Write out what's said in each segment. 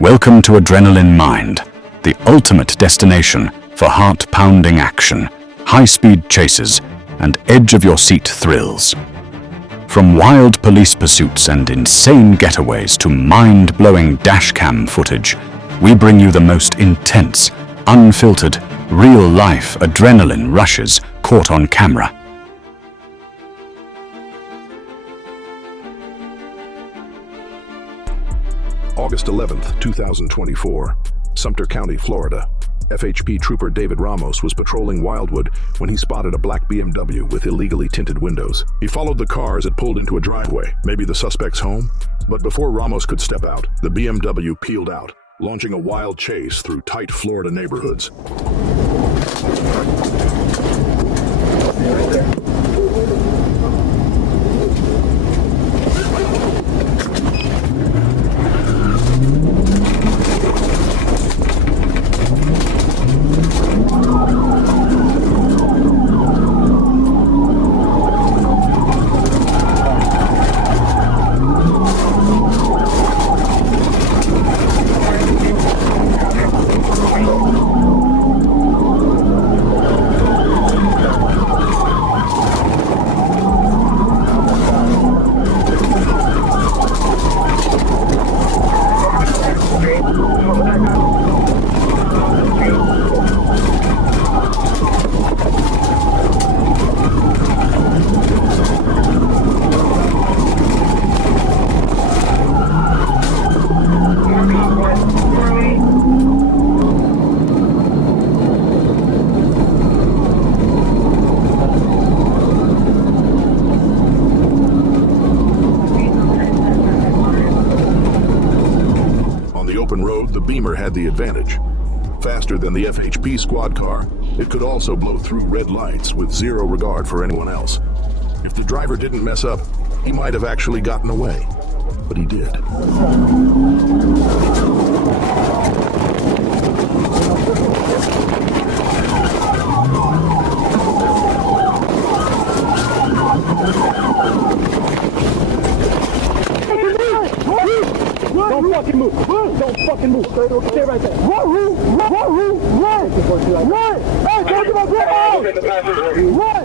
Welcome to Adrenaline Mind, the ultimate destination for heart-pounding action, high-speed chases, and edge-of-your-seat thrills. From wild police pursuits and insane getaways to mind-blowing dashcam footage, we bring you the most intense, unfiltered, real-life adrenaline rushes caught on camera. August 11th, 2024, Sumter County, Florida. FHP Trooper David Ramos was patrolling Wildwood when he spotted a black BMW with illegally tinted windows. He followed the car as it pulled into a driveway, maybe the suspect's home. But before Ramos could step out, the BMW peeled out, launching a wild chase through tight Florida neighborhoods. Road, the Beamer had the advantage. Faster than the FHP squad car, it could also blow through red lights with zero regard for anyone else. If the driver didn't mess up, he might have actually gotten away. But he did. Don't fucking move. Don't fucking move. Stay right there. Run! Hey, talk about Run!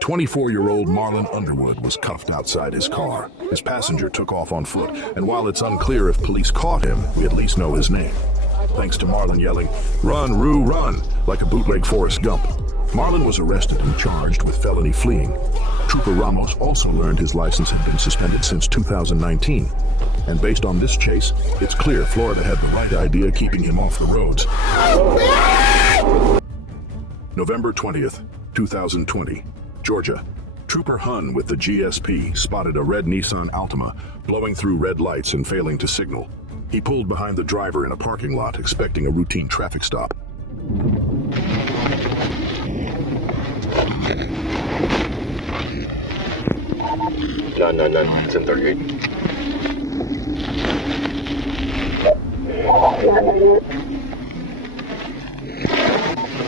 24-year-old Marlon Underwood was cuffed outside his car. His passenger took off on foot, and while it's unclear if police caught him, we at least know his name. Thanks to Marlon yelling, "Run, Roo, run," like a bootleg Forrest Gump. Marlon was arrested and charged with felony fleeing. Trooper Ramos also learned his license had been suspended since 2019. And based on this chase, it's clear Florida had the right idea keeping him off the roads. November 20th, 2020, Georgia. Trooper Hun with the GSP spotted a red Nissan Altima blowing through red lights and failing to signal. He pulled behind the driver in a parking lot expecting a routine traffic stop. 999, 1038.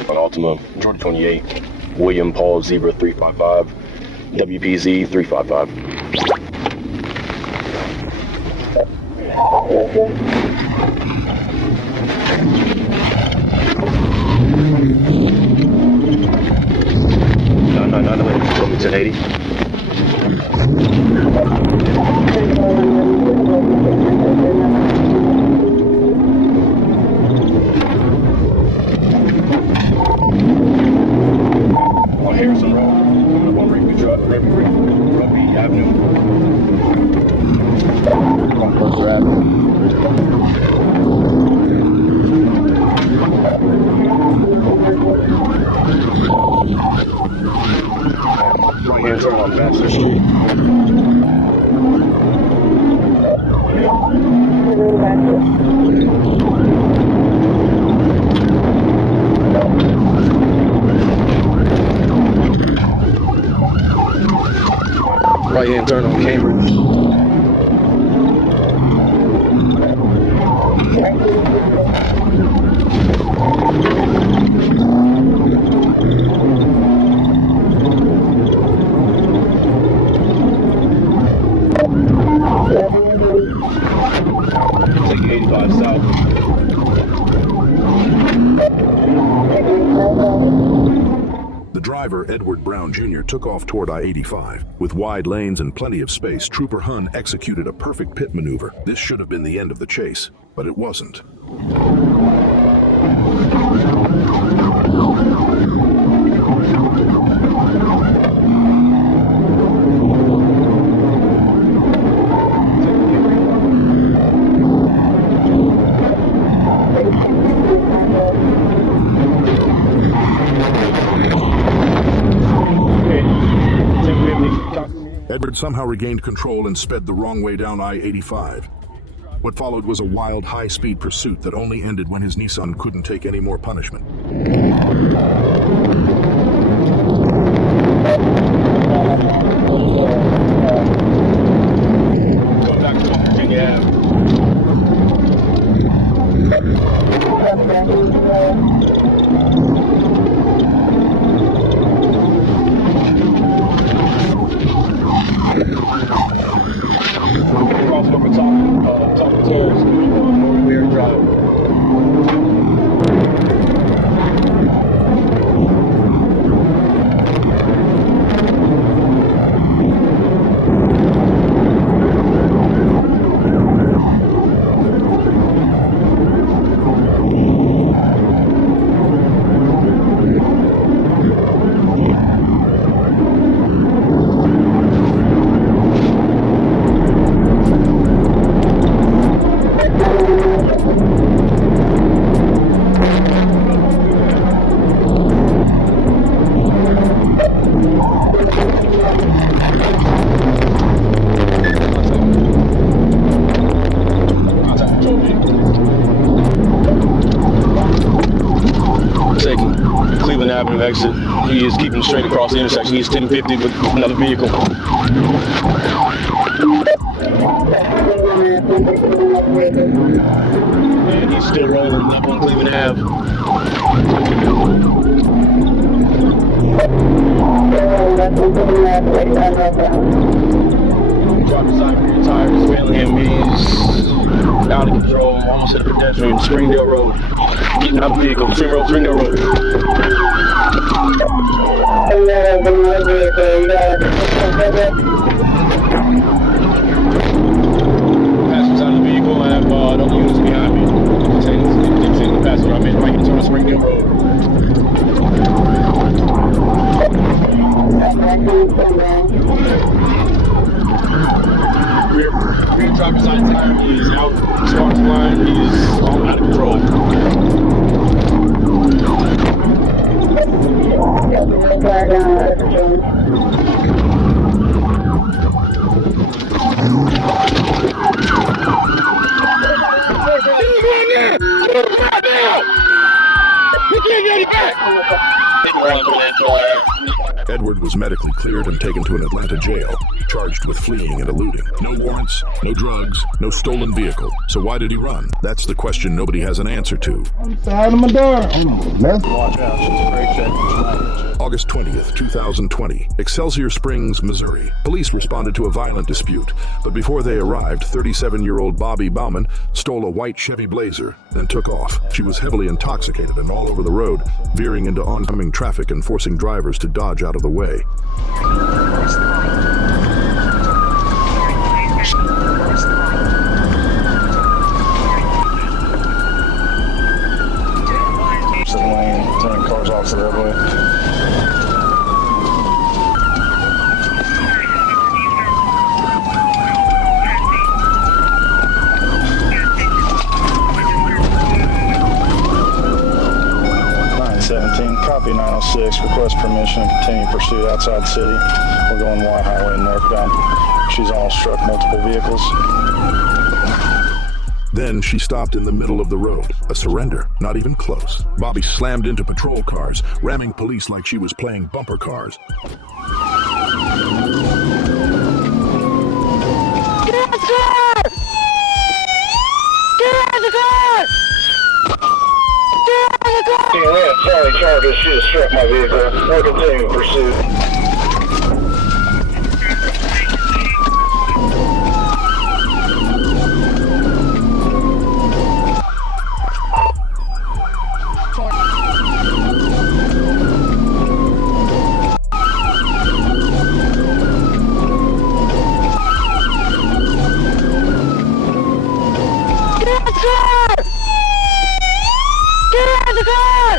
An Altima, Georgia 28, William Paul Zebra 355, WPZ 355. No, 1080. Harrison Road, one ring, we drive Rugby Avenue. Right hand turn on Baxter Street. Right hand turn on Cambridge. Take 85 south. The driver, Edward Brown Jr., took off toward I-85. With wide lanes and plenty of space, Trooper Hun executed a perfect pit maneuver. This should have been the end of the chase, but it wasn't. Edward somehow regained control and sped the wrong way down I-85. What followed was a wild, high-speed pursuit that only ended when his Nissan couldn't take any more punishment. Go back to Virginia Ave. Crossover top of tours, North Drive. Avenue exit. He is keeping straight across the intersection. He's 1050 with another vehicle. And he's still rolling up on Cleveland Ave. Dropped his side rear tires, failing him. He's out of control, almost hit a pedestrian, Springdale Road. Getting out of the vehicle, Springdale Road. Passengers out of the vehicle, I have other units behind me. Containing the passenger, I made right into the Springdale Road. Rear driver's side tire is out, spark line is all out of control. Edward was medically cleared and taken to an Atlanta jail, charged with fleeing and eluding. No warrants, no drugs, no stolen vehicle. So why did he run? That's the question nobody has an answer to. Side of my door. Watch out, she's a great check. August 20th, 2020, Excelsior Springs, Missouri. Police responded to a violent dispute, but before they arrived, 37-year-old Bobby Bauman stole a white Chevy Blazer, then took off. She was heavily intoxicated and all over the road, veering into oncoming traffic and forcing drivers to dodge out of the way. Lane, turning cars off to the roadway. Copy 906, request permission to continue pursuit outside the city. We're going Y Highway northbound. She's almost struck multiple vehicles. Then she stopped in the middle of the road. A surrender, not even close. Bobby slammed into patrol cars, ramming police like she was playing bumper cars. Get out the car! Get out the car! Yeah, sorry, Charger, she has struck my vehicle. We're continuing pursuit. the car!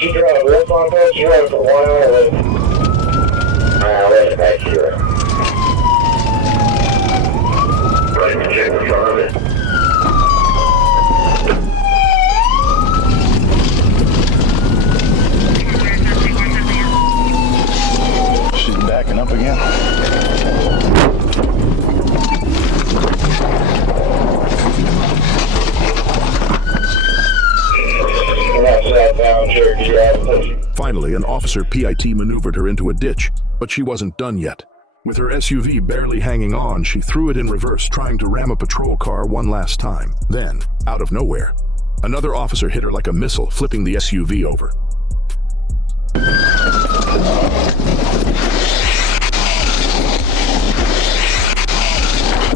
You drove. What's on first? You drove for 1 hour with. Wait a minute, zero. Right, check the front of it. She's backing up again. Finally, an officer PIT maneuvered her into a ditch, but she wasn't done yet. With her SUV barely hanging on, she threw it in reverse, trying to ram a patrol car one last time. Then, out of nowhere, another officer hit her like a missile, flipping the SUV over.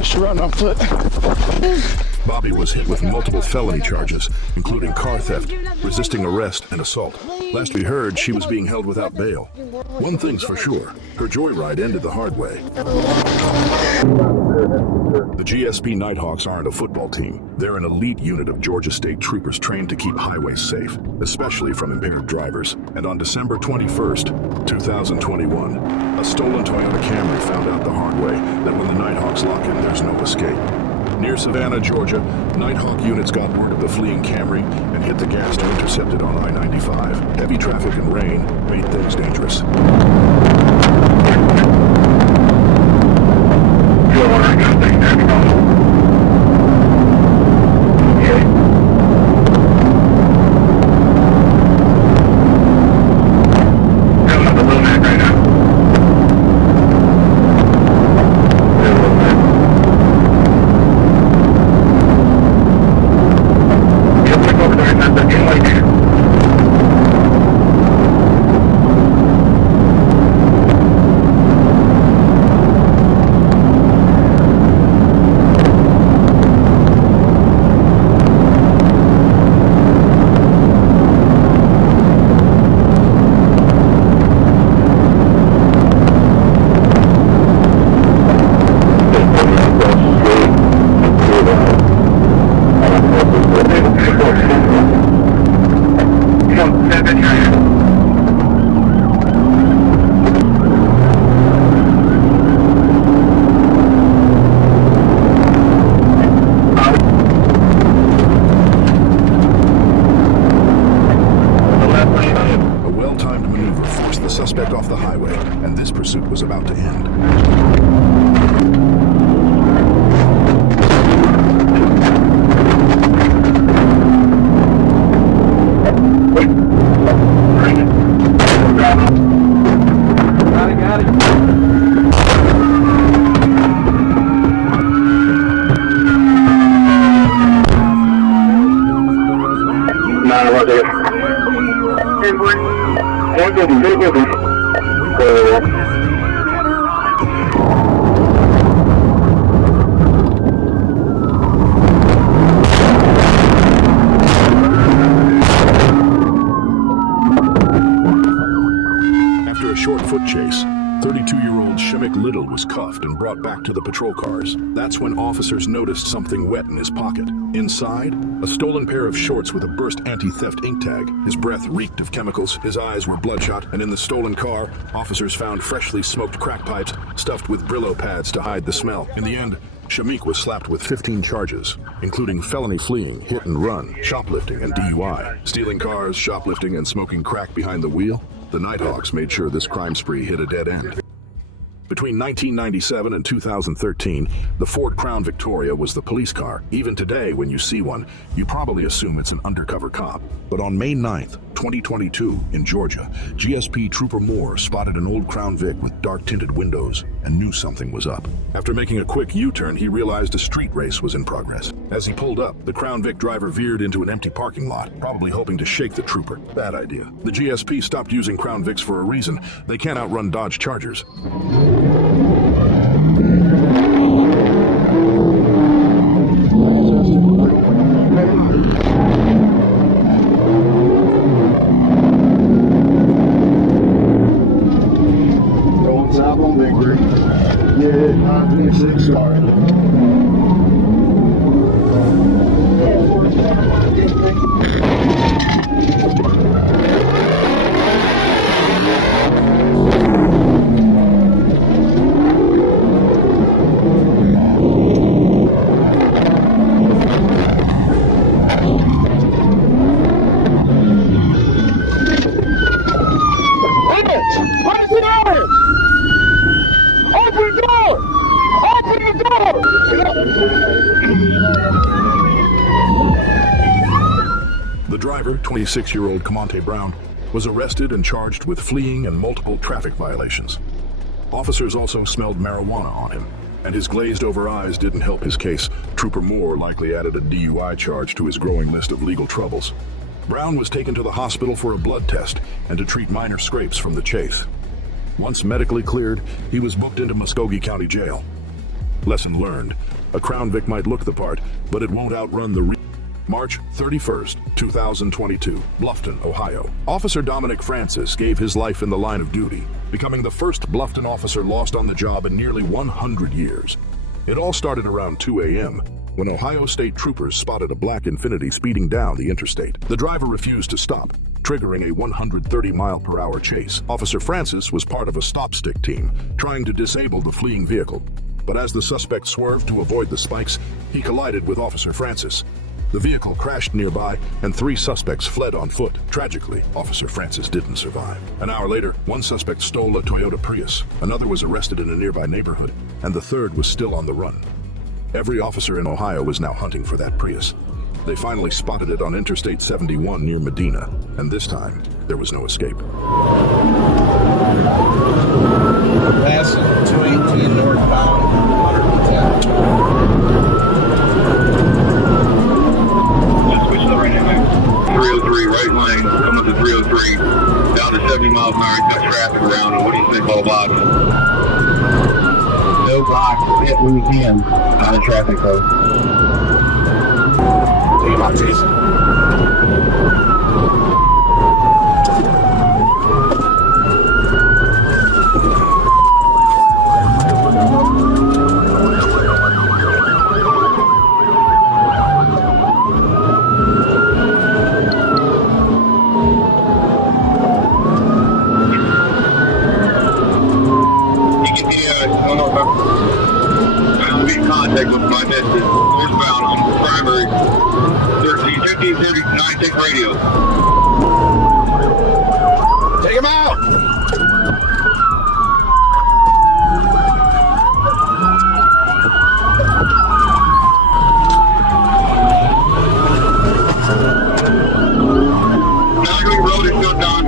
She ran on foot. Bobby was hit with multiple felony charges, including car theft, resisting arrest, and assault. Last we heard, she was being held without bail. One thing's for sure, her joyride ended the hard way. The GSP Nighthawks aren't a football team. They're an elite unit of Georgia State Troopers trained to keep highways safe, especially from impaired drivers. And on December 21st, 2021, a stolen Toyota Camry found out the hard way that when the Nighthawks lock in, there's no escape. Near Savannah, Georgia, Nighthawk units got word of the fleeing Camry and hit the gas to intercept it on I-95. Heavy traffic and rain made things dangerous. Off the highway, and this pursuit was about to end. Got it. After a short foot chase, 32-year-old Shimmick Little was cuffed and brought back to the patrol cars. That's when officers noticed something wet in his pocket. Inside, a stolen pair of shorts with a burst anti-theft ink tag. His breath reeked of chemicals, his eyes were bloodshot, and in the stolen car, officers found freshly smoked crack pipes stuffed with Brillo pads to hide the smell. In the end, Shamik was slapped with 15 charges, including felony fleeing, hit and run, shoplifting, and DUI. Stealing cars, shoplifting, and smoking crack behind the wheel, the Nighthawks made sure this crime spree hit a dead end. Between 1997 and 2013, the Ford Crown Victoria was the police car. Even today, when you see one, you probably assume it's an undercover cop. But on May 9th, 2022, in Georgia, GSP Trooper Moore spotted an old Crown Vic with dark-tinted windows and knew something was up. After making a quick U-turn, he realized a street race was in progress. As he pulled up, the Crown Vic driver veered into an empty parking lot, probably hoping to shake the trooper. Bad idea. The GSP stopped using Crown Vics for a reason. They can't outrun Dodge Chargers. stop on Victory. Yeah, 926, sorry. The driver, 26-year-old Camonte Brown, was arrested and charged with fleeing and multiple traffic violations. Officers also smelled marijuana on him, and his glazed-over eyes didn't help his case. Trooper Moore likely added a DUI charge to his growing list of legal troubles. Brown was taken to the hospital for a blood test and to treat minor scrapes from the chase. Once medically cleared, he was booked into Muskogee County Jail. Lesson learned. A Crown Vic might look the part, but it won't outrun the March 31st, 2022, Bluffton, Ohio. Officer Dominic Francis gave his life in the line of duty, becoming the first Bluffton officer lost on the job in nearly 100 years. It all started around 2 a.m. when Ohio State troopers spotted a black Infiniti speeding down the interstate. The driver refused to stop, triggering a 130-mile-per-hour chase. Officer Francis was part of a stop-stick team, trying to disable the fleeing vehicle. But as the suspect swerved to avoid the spikes, he collided with Officer Francis. The vehicle crashed nearby, and 3 suspects fled on foot. Tragically, Officer Francis didn't survive. An hour later, one suspect stole a Toyota Prius, another was arrested in a nearby neighborhood, and the third was still on the run. Every officer in Ohio was now hunting for that Prius. They finally spotted it on Interstate 71 near Medina, and this time, there was no escape. Passing 218 northbound, 110. 303 right lane, coming to 303, down to 70 miles an hour, got traffic around, and what do you think all about it? No blocks, hit when you can. Not a traffic though. Think about Jason. Contact with my message. Northbound on primary 1539, take radio. Take him out! Niagara Road is shut down.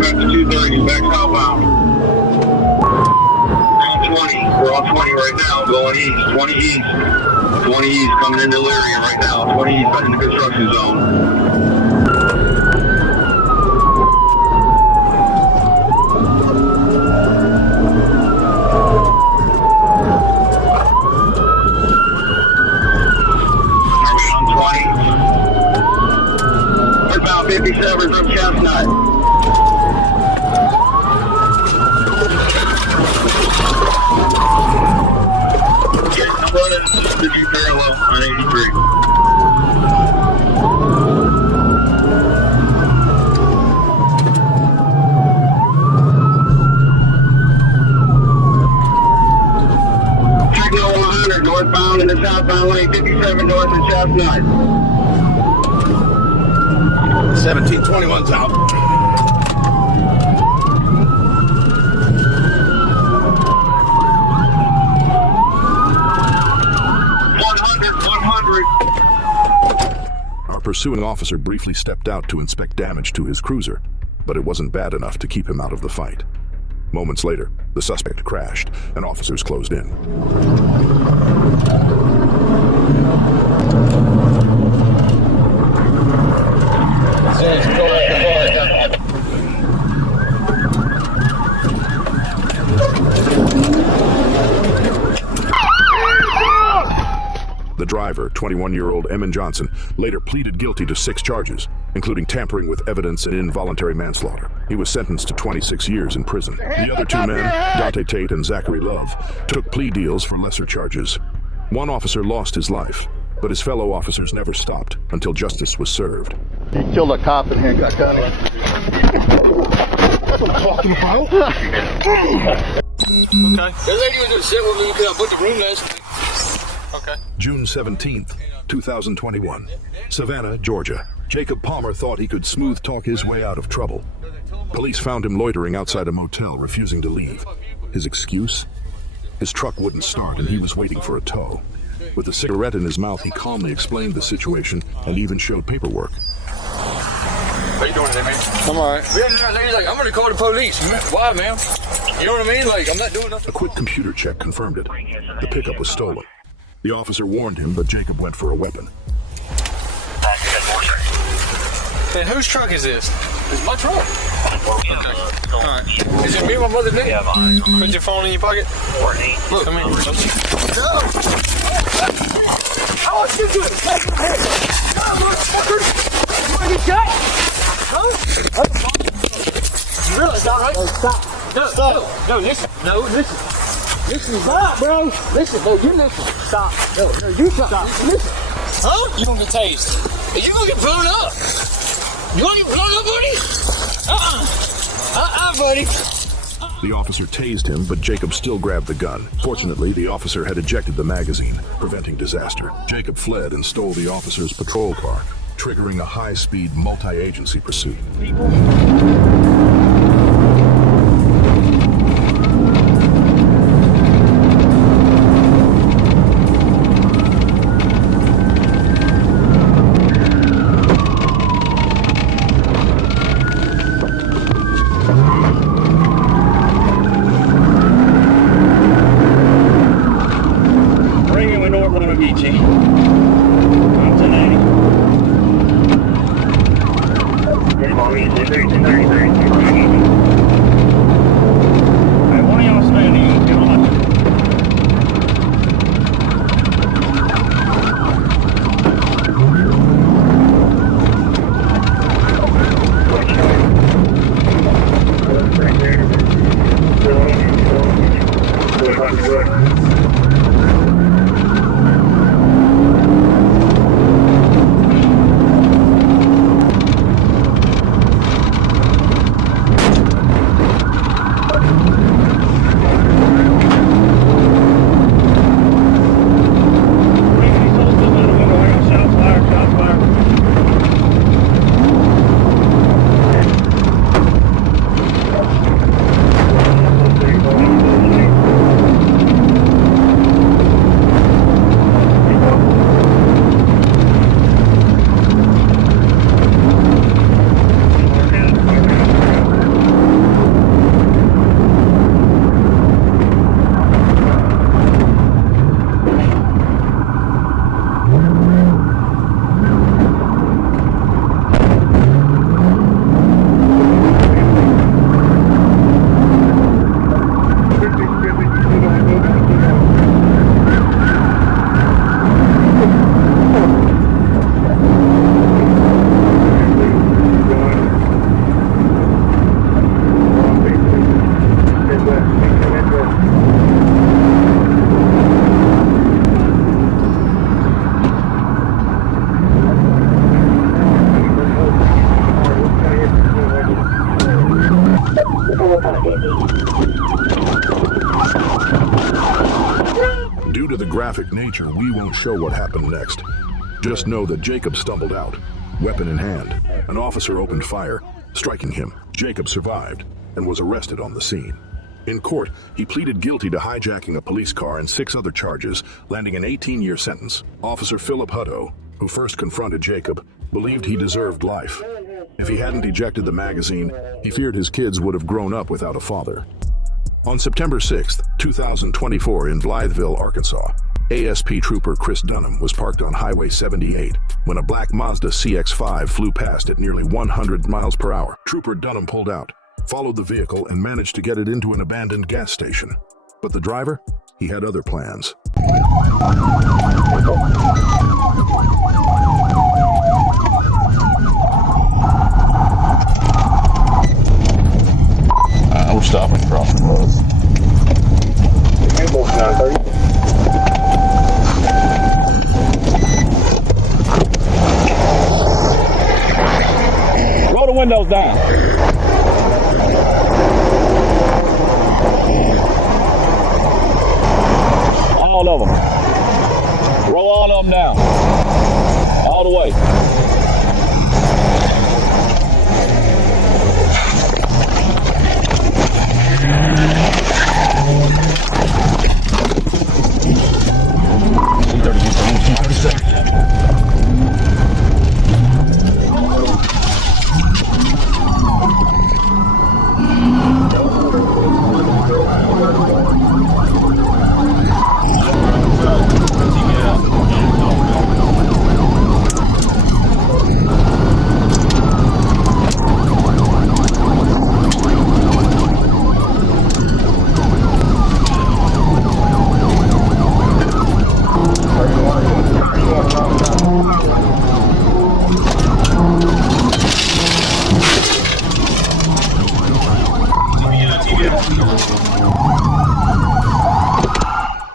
Back to 230, back southbound. We're on 20 right now, going east, 20 east. 20 east, coming into Lyrian right now, 20 east, in the construction zone. Are we on 20? We're about 57 from Chestnut. Running to be parallel on 83. Signal 100 northbound in the southbound lane, 57 north and Chestnut. 1721's out. Our pursuing officer briefly stepped out to inspect damage to his cruiser, but it wasn't bad enough to keep him out of the fight. Moments later, the suspect crashed, and officers closed in. The driver, 21-year-old Emmon Johnson, later pleaded guilty to 6 charges, including tampering with evidence and involuntary manslaughter. He was sentenced to 26 years in prison. The other 2 men, Dante Tate and Zachary Love, took plea deals for lesser charges. One officer lost his life, but his fellow officers never stopped until justice was served. He killed a cop and hand got gun. That's what I'm talking about. Okay. The lady was just sitting with me because I put the room last. Okay. June 17th, 2021. Savannah, Georgia. Jacob Palmer thought he could smooth talk his way out of trouble. Police found him loitering outside a motel, refusing to leave. His excuse? His truck wouldn't start and he was waiting for a tow. With a cigarette in his mouth, he calmly explained the situation and even showed paperwork. How you doing today, man? I'm alright. Yeah, lady's like, I'm gonna call the police. Why, ma'am? You know what I mean? Like, I'm not doing nothing. A quick computer check confirmed it. The pickup was stolen. The officer warned him, but Jacob went for a weapon. Then whose truck is this? It's my truck. Okay. Alright. Is it me and my mother's name? Yeah, mine. Put your phone in your pocket. Look, come here. Go! I want you to do it. You want to get shot? Huh? You realize that, right? Stop. No, listen. No, listen. Listen, stop, bro. Listen, no, you listen. Stop. No, you stop. Listen. Huh? You gonna get tased. Are you gonna get blown up? You wanna get blown up, buddy? Buddy. The officer tased him, but Jacob still grabbed the gun. Fortunately, the officer had ejected the magazine, preventing disaster. Jacob fled and stole the officer's patrol car, triggering a high-speed multi-agency pursuit. Due to the graphic nature, we won't show what happened next. Just know that Jacob stumbled out, weapon in hand. An officer opened fire, striking him. Jacob survived and was arrested on the scene. In court, he pleaded guilty to hijacking a police car and 6 other charges, landing an 18-year sentence. Officer Philip Hutto, who first confronted Jacob, believed he deserved life. If he hadn't ejected the magazine, he feared his kids would have grown up without a father. On September 6, 2024 in Blytheville, Arkansas, ASP Trooper Chris Dunham was parked on Highway 78 when a black Mazda CX-5 flew past at nearly 100 miles per hour. Trooper Dunham pulled out, followed the vehicle, and managed to get it into an abandoned gas station. But the driver? He had other plans. we're stopping across the road. Roll the windows down. All of them. Roll all of them down. All the way.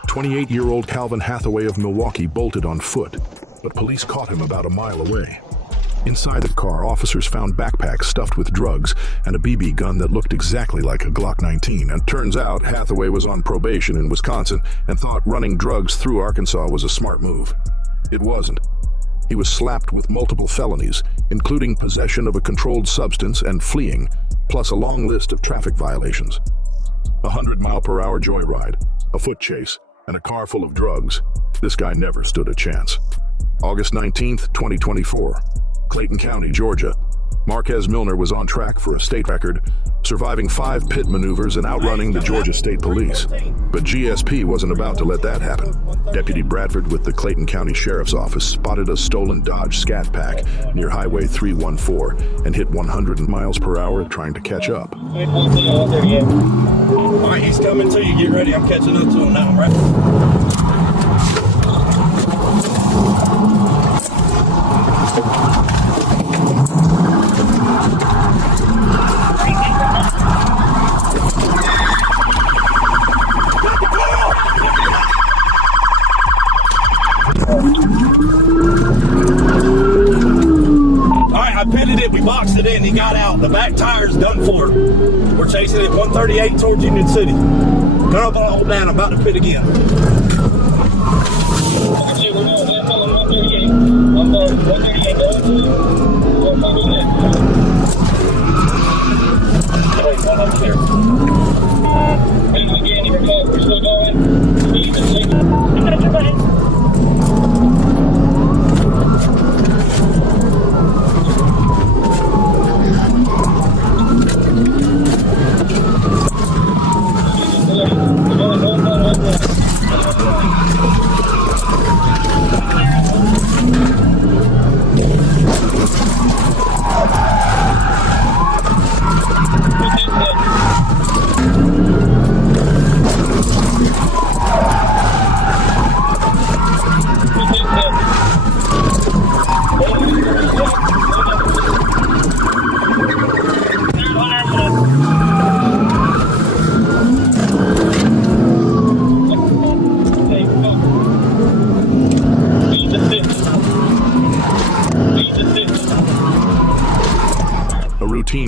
"28-year-old Calvin Hathaway of Milwaukee bolted on foot, but police caught him about a mile away. Inside the car, officers found backpacks stuffed with drugs and a BB gun that looked exactly like a Glock 19. And turns out Hathaway was on probation in Wisconsin and thought running drugs through Arkansas was a smart move. It wasn't. He was slapped with multiple felonies, including possession of a controlled substance and fleeing, plus a long list of traffic violations. A 100-mile-per-hour joyride, a foot chase, and a car full of drugs. This guy never stood a chance. August 19th, 2024, Clayton County, Georgia. Marquez Milner was on track for a state record, surviving 5 pit maneuvers and outrunning the Georgia State Police. But GSP wasn't about to let that happen. Deputy Bradford with the Clayton County Sheriff's Office spotted a stolen Dodge Scat Pack near Highway 314 and hit 100 miles per hour trying to catch up. All right, he's coming to you. Get ready. I'm catching up to him now, right? I pitted it, we boxed it in, he got out. The back tire's done for. We're chasing it 138 towards Union City. Come up and hold down, I'm about to pit again. Wait, one up here. Again, we're still going.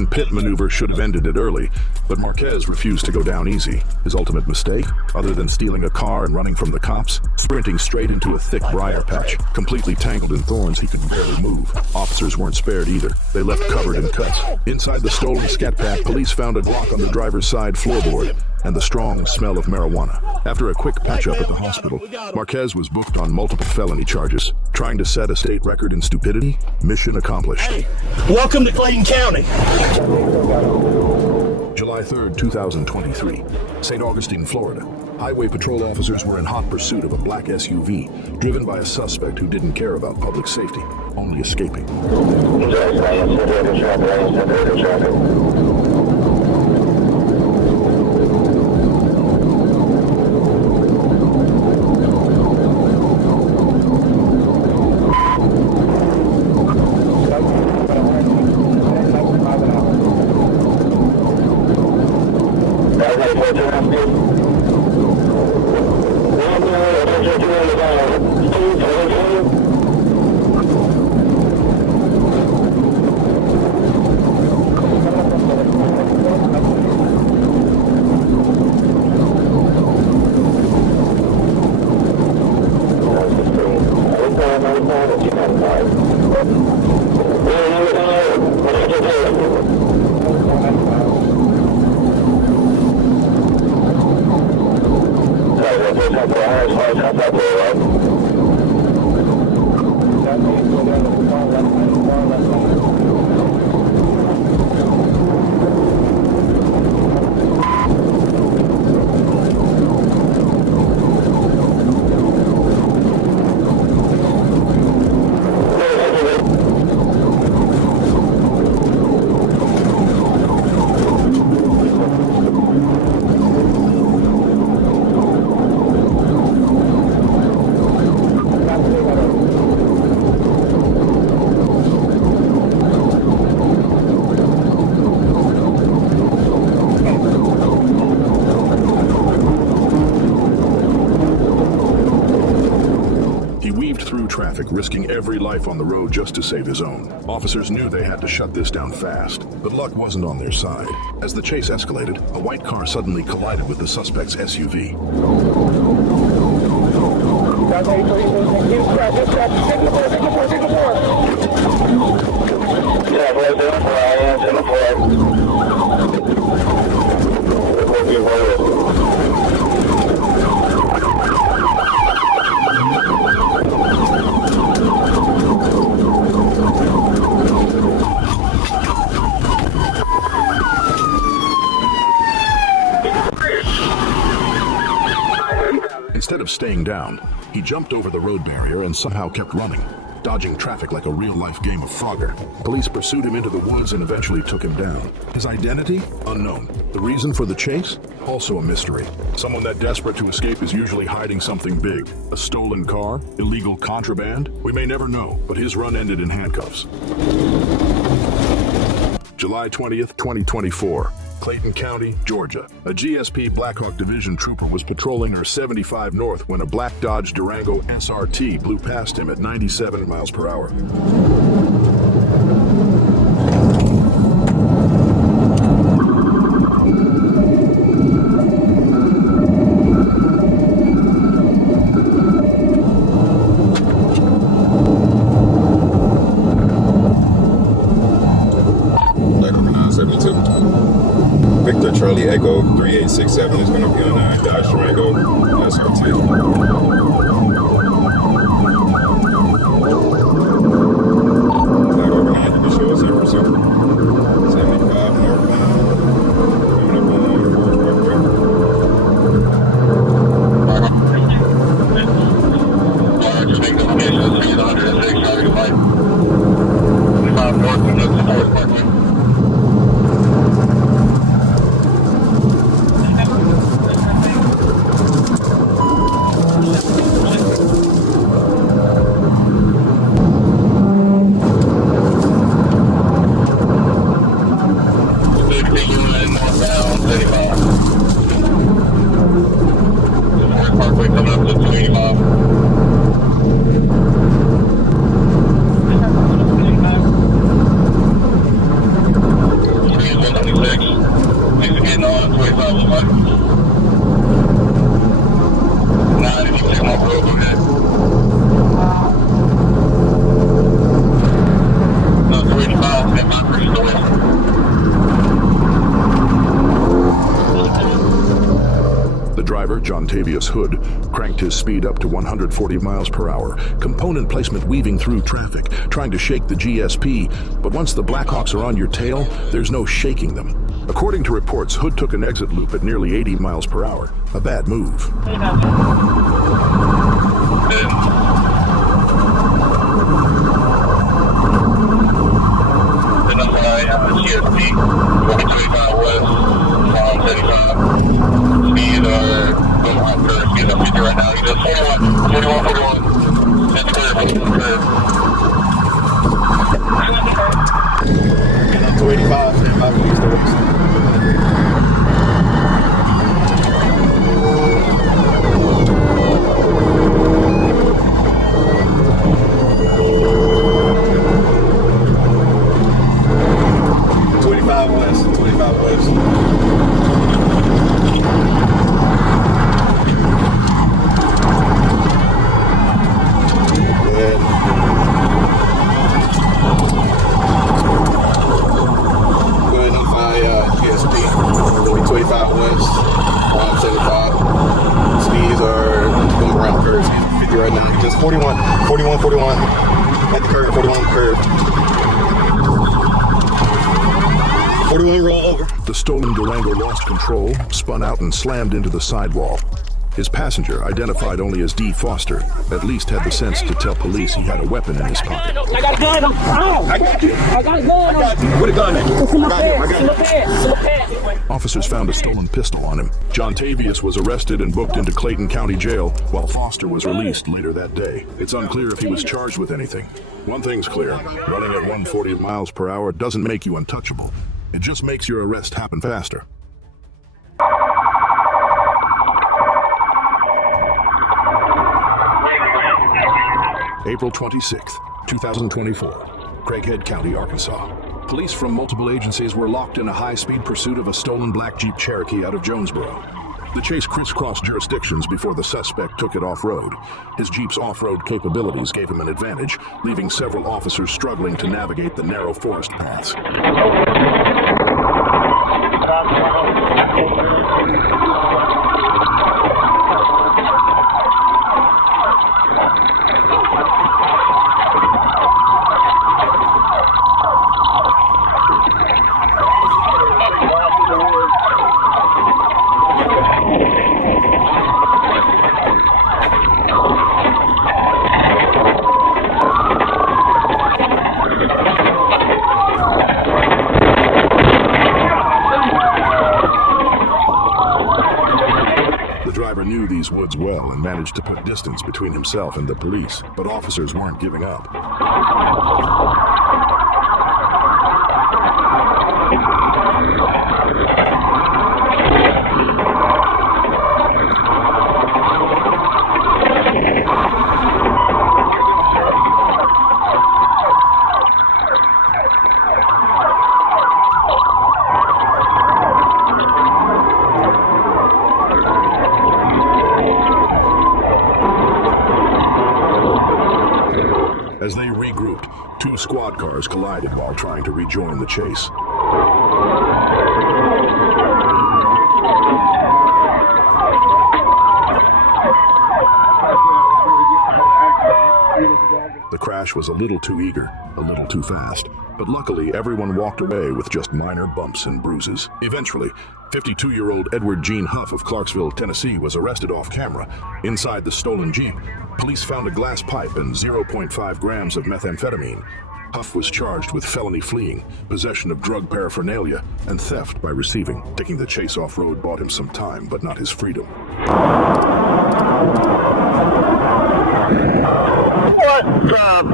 Pit maneuver should have ended it early, but Marquez refused to go down easy. His ultimate mistake, other than stealing a car and running from the cops, sprinting straight into a thick briar patch. Completely tangled in thorns, he could barely move. Officers weren't spared either. They left covered in cuts. Inside the stolen Scat Pack, police found a Glock on the driver's side floorboard and the strong smell of marijuana. After a quick patch-up at the hospital, Marquez was booked on multiple felony charges. Trying to set a state record in stupidity? Mission accomplished. Hey, welcome to Clayton County. July 3rd, 2023, St. Augustine, Florida. Highway patrol officers were in hot pursuit of a black SUV, driven by a suspect who didn't care about public safety, only escaping. Traffic, risking every life on the road just to save his own. Officers knew they had to shut this down fast, but luck wasn't on their side. As the chase escalated, a white car suddenly collided with the suspect's SUV. Instead of staying down, he jumped over the road barrier and somehow kept running, dodging traffic like a real-life game of Frogger. Police pursued him into the woods and eventually took him down. His identity? Unknown. The reason for the chase? Also a mystery. Someone that desperate to escape is usually hiding something big. A stolen car? Illegal contraband? We may never know, but his run ended in handcuffs. July 20th, 2024. Clayton County, Georgia. A GSP Black Hawk Division trooper was patrolling her 75 North when a black Dodge Durango SRT blew past him at 97 miles per hour. Charlie Echo 3867 is going to be on that Dodge Durango SRT. Flag overnight, you can show us in pursuit. 75 northbound. Coming up on 4th Just make the location, 606, target light. 25 north, and look to 4th Parkway. Hood cranked his speed up to 140 miles per hour, component placement weaving through traffic, trying to shake the GSP, but once the Blackhawks are on your tail, there's no shaking them. According to reports, Hood took an exit loop at nearly 80 miles per hour. A bad move. GSP, 25 west, 75. Speed Speed up 50 right now. You just 41. That's clear. 285, stand by, release the west. 41. At the curve, 41 curve. 41 roll over. The stolen Durango lost control, spun out and slammed into the sidewall. His passenger, identified only as D. Foster, at least had the sense to tell police he had a weapon in his pocket. I got a gun on. I got you. I got a gun on. Where the gun at? It's in my pants. It's in my pants. It's in my pants. Officers found a stolen pistol on him. John Tavius was arrested and booked into Clayton County Jail, while Foster was released later that day. It's unclear if he was charged with anything. One thing's clear, running at 140 miles per hour doesn't make you untouchable. It just makes your arrest happen faster. April 26th, 2024, Craighead County, Arkansas. Police from multiple agencies were locked in a high-speed pursuit of a stolen black Jeep Cherokee out of Jonesboro. The chase crisscrossed jurisdictions before the suspect took it off-road. His Jeep's off-road capabilities gave him an advantage, leaving several officers struggling to navigate the narrow forest paths. Knew these woods well and managed to put distance between himself and the police, but officers weren't giving up. As they regrouped, two squad cars collided while trying to rejoin the chase. The crash was a little too eager, a little too fast, but luckily everyone walked away with just minor bumps and bruises. Eventually, 52-year-old Edward Gene Huff of Clarksville, Tennessee was arrested off camera. Inside the stolen Jeep, police found a glass pipe and 0.5 grams of methamphetamine. Huff was charged with felony fleeing, possession of drug paraphernalia, and theft by receiving. Taking the chase off-road bought him some time, but not his freedom. What's up?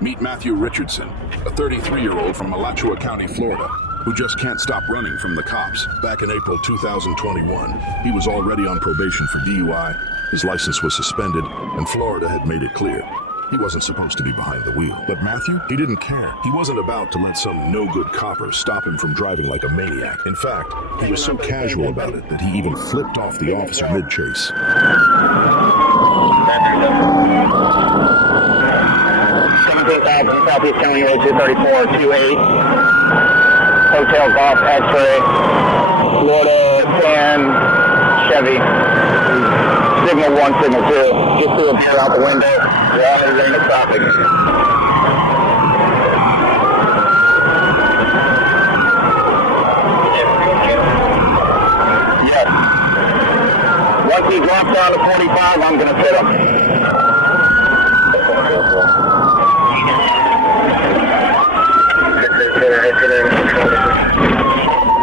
Meet Matthew Richardson, a 33-year-old from Alachua County, Florida, who just can't stop running from the cops. Back in April 2021, he was already on probation for DUI, his license was suspended, and Florida had made it clear he wasn't supposed to be behind the wheel. But Matthew, he didn't care. He wasn't about to let some no-good copper stop him from driving like a maniac. In fact, he was so casual about it that he even flipped off the officer mid-chase. 17,000 Southeast County Road 234-28. Hotel Golf X-ray. Florida 10 Chevy. Signal 1, signal 2. Just threw a beer out the window. You're already in the traffic. Yes. Once he drops down to 45, I'm going to pit him.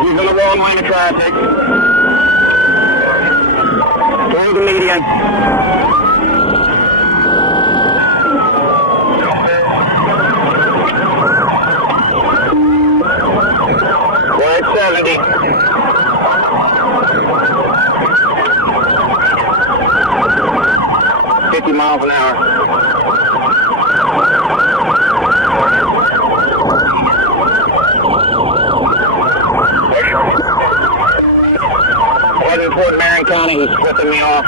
He's in the wrong lane of traffic. Through the median. We're at 70. Miles an hour. Heading toward Marion County, he's flipping me off.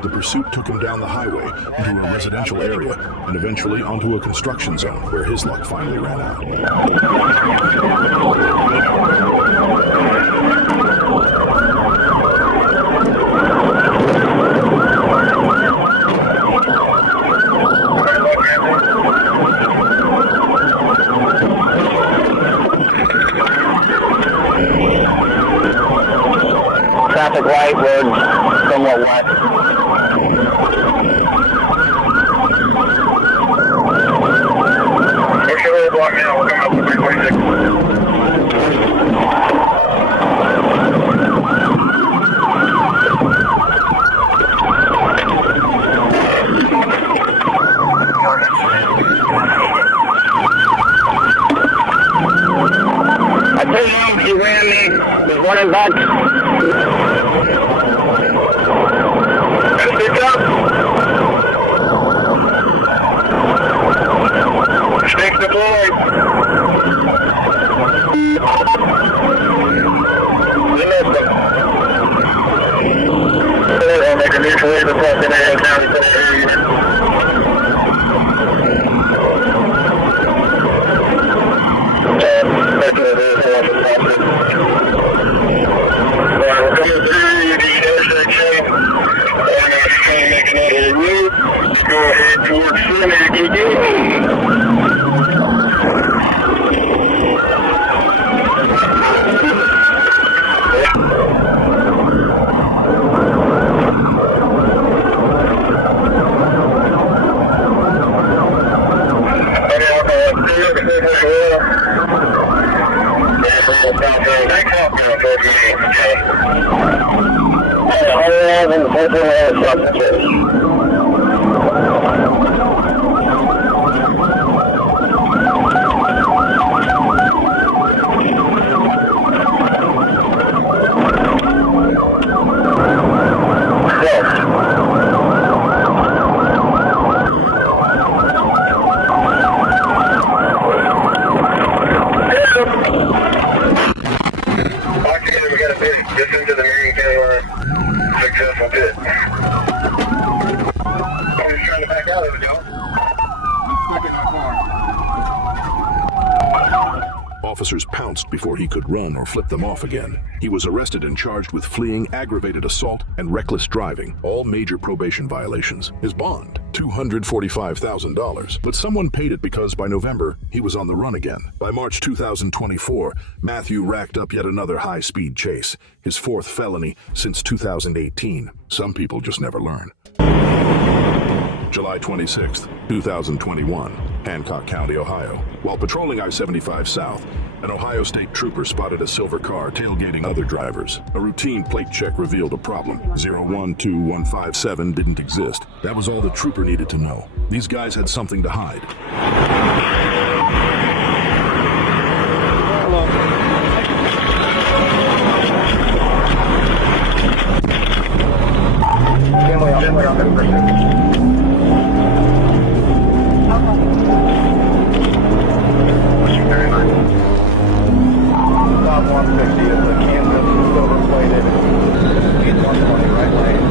The pursuit took him down the highway into a residential area and eventually onto a construction zone where his luck finally ran out. Traffic light, road somewhat wet. There's your little block now, we're coming up to 326. I told him he ran me, he's running back. Stick up. Stick deployed. You missed him. I'll make a neutral wave across the area now. We're coming through the intersection. Make another loop. Go ahead towards center. Go. Officers pounced before he could run or flip them off again. He was arrested and charged with fleeing, aggravated assault, and reckless driving, all major probation violations. His bond, $245,000. But someone paid it because by November, he was on the run again. By March 2024, Matthew racked up yet another high-speed chase, his fourth felony since 2018. Some people just never learn. July 26, 2021, Hancock County, Ohio. While patrolling I-75 South, an Ohio State trooper spotted a silver car tailgating other drivers. A routine plate check revealed a problem. 012157 didn't exist. That was all the trooper needed to know. These guys had something to hide. Top 150 is a Kansas silver plated 8120 right lane.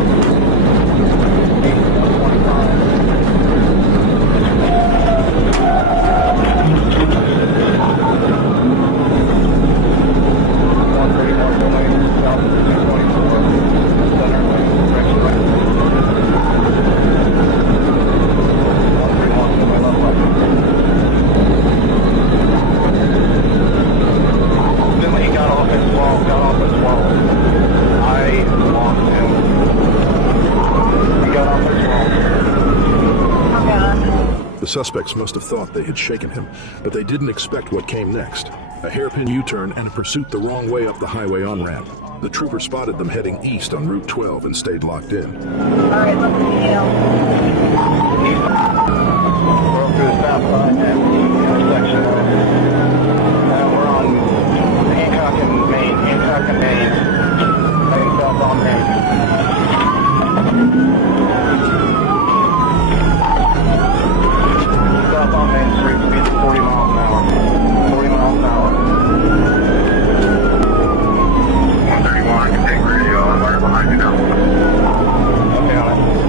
131 lane south of 224. Center lane, direction right. 131 to my left left. Then when he got off his wall, I lost him. He got off his wall. The suspects must have thought they had shaken him, but they didn't expect what came next. A hairpin U-turn and a pursuit the wrong way up the highway on-ramp. The trooper spotted them heading east on Route 12 and stayed locked in. Alright, let's see you. Broke through the stop sign at the intersection. We're on Hancock and Main. Heading south on Main. Stop on Main Street, speed 40 miles an hour. 40 miles an hour. 131, I can take radio. I'm right behind you now. Okay, on it.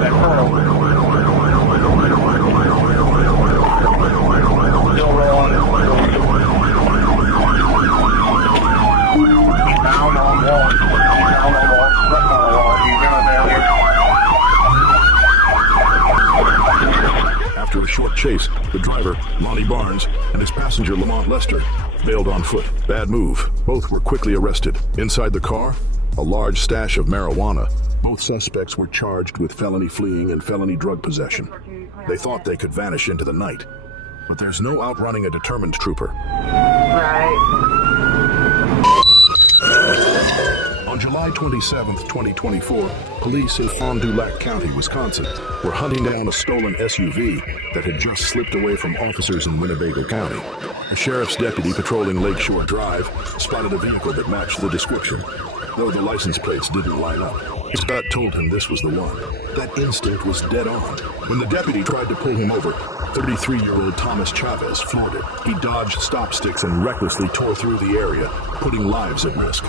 that curl. Still rolling. Now no more. After a short chase, the driver, Lonnie Barnes, and his passenger, Lamont Lester, bailed on foot. Bad move. Both were quickly arrested. Inside the car, a large stash of marijuana. Both suspects were charged with felony fleeing and felony drug possession. They thought they could vanish into the night, but there's no outrunning a determined trooper. Right. On July 27, 2024, police in Fond du Lac County, Wisconsin, were hunting down a stolen SUV that had just slipped away from officers in Winnebago County. A sheriff's deputy patrolling Lakeshore Drive spotted a vehicle that matched the description, though the license plates didn't line up. His gut told him this was the one. That instinct was dead on. When the deputy tried to pull him over, 33-year-old Thomas Chavez floored it. He dodged stop sticks and recklessly tore through the area, putting lives at risk.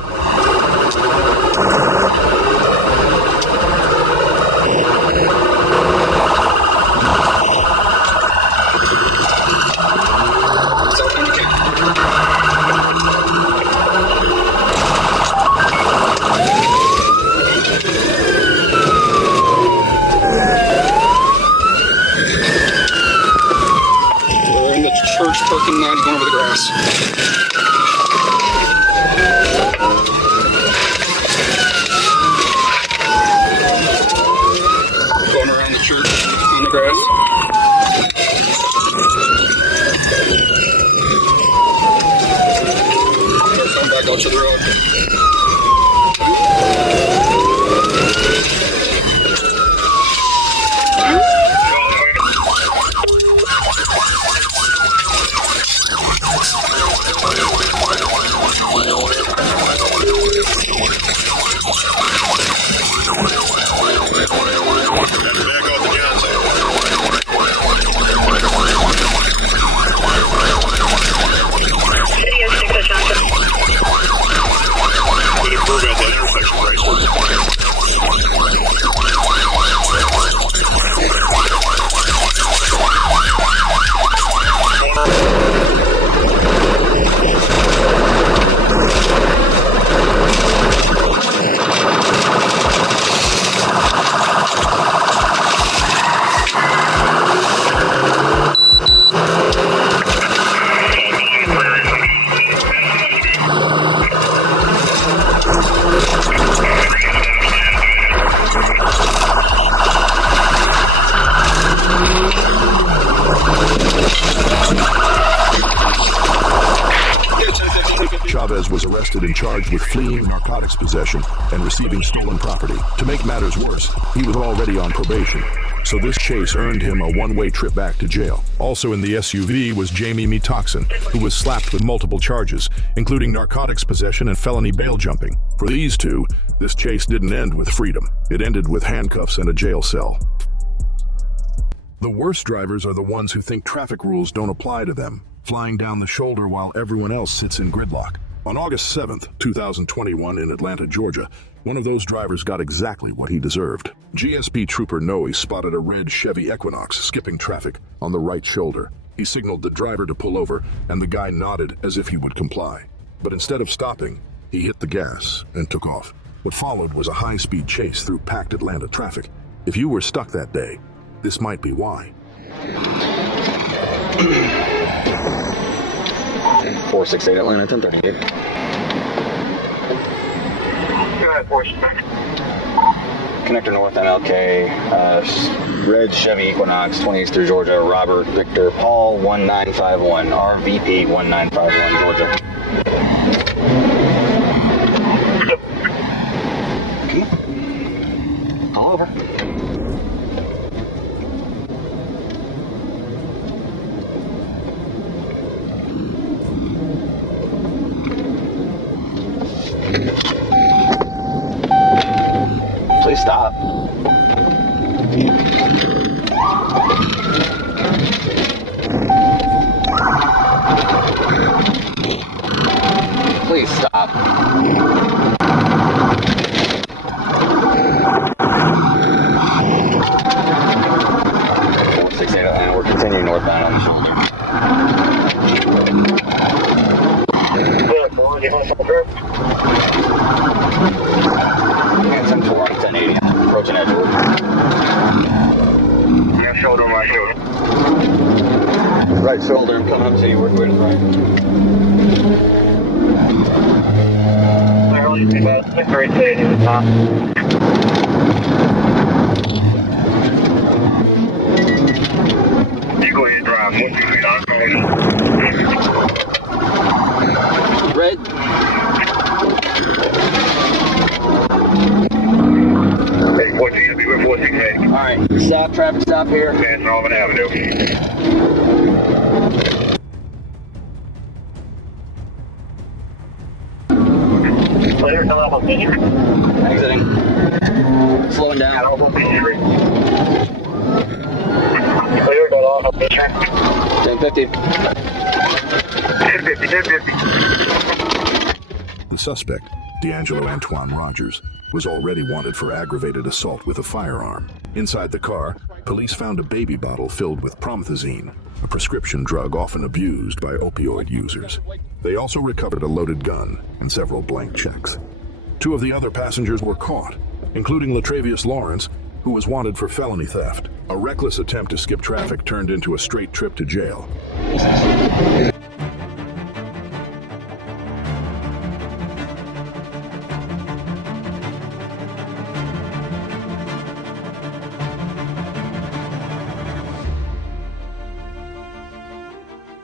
Parking lot, going over the grass. Going around the church on the grass. Come back out to the road. Chavez was arrested and charged with fleeing, narcotics possession, and receiving stolen property. To make matters worse, he was already on probation, so this chase earned him a one-way trip back to jail. Also in the SUV was Jamie Metoxen, who was slapped with multiple charges, including narcotics possession and felony bail jumping. For these two, this chase didn't end with freedom. It ended with handcuffs and a jail cell. The worst drivers are the ones who think traffic rules don't apply to them, flying down the shoulder while everyone else sits in gridlock. On August 7th, 2021 in Atlanta, Georgia, one of those drivers got exactly what he deserved. GSP Trooper Noe spotted a red Chevy Equinox skipping traffic on the right shoulder. He signaled the driver to pull over, and the guy nodded as if he would comply. But instead of stopping, he hit the gas and took off. What followed was a high-speed chase through packed Atlanta traffic. If you were stuck that day, this might be why. 468 Atlanta, 1038. Connector North MLK, red Chevy Equinox, 20 East through Georgia, Robert Victor Paul 1951, RVP 1951, Georgia. Okay. All over. Please stop. Please stop. northbound on the shoulder. And some 1080, approaching Edgewood. Yeah, shoulder, right shoulder. Right shoulder, coming up to you, where is right? About 6:30 to the top. You go ahead and drive. Once you get out, Red. Hey, 14, you'll be with 468. Alright, stop, traffic stop here. That's Norman Avenue. Clear, come up on Peachtree. Exiting. Slowing down. Come on Peachtree. Clear, go off on Peachtree. 1050. 1050, 1050. The suspect, D'Angelo Antoine Rogers, was already wanted for aggravated assault with a firearm. Inside the car, police found a baby bottle filled with promethazine, a prescription drug often abused by opioid users. They also recovered a loaded gun and several blank checks. 2 of the other passengers were caught, including Latravius Lawrence, who was wanted for felony theft. A reckless attempt to skip traffic turned into a straight trip to jail.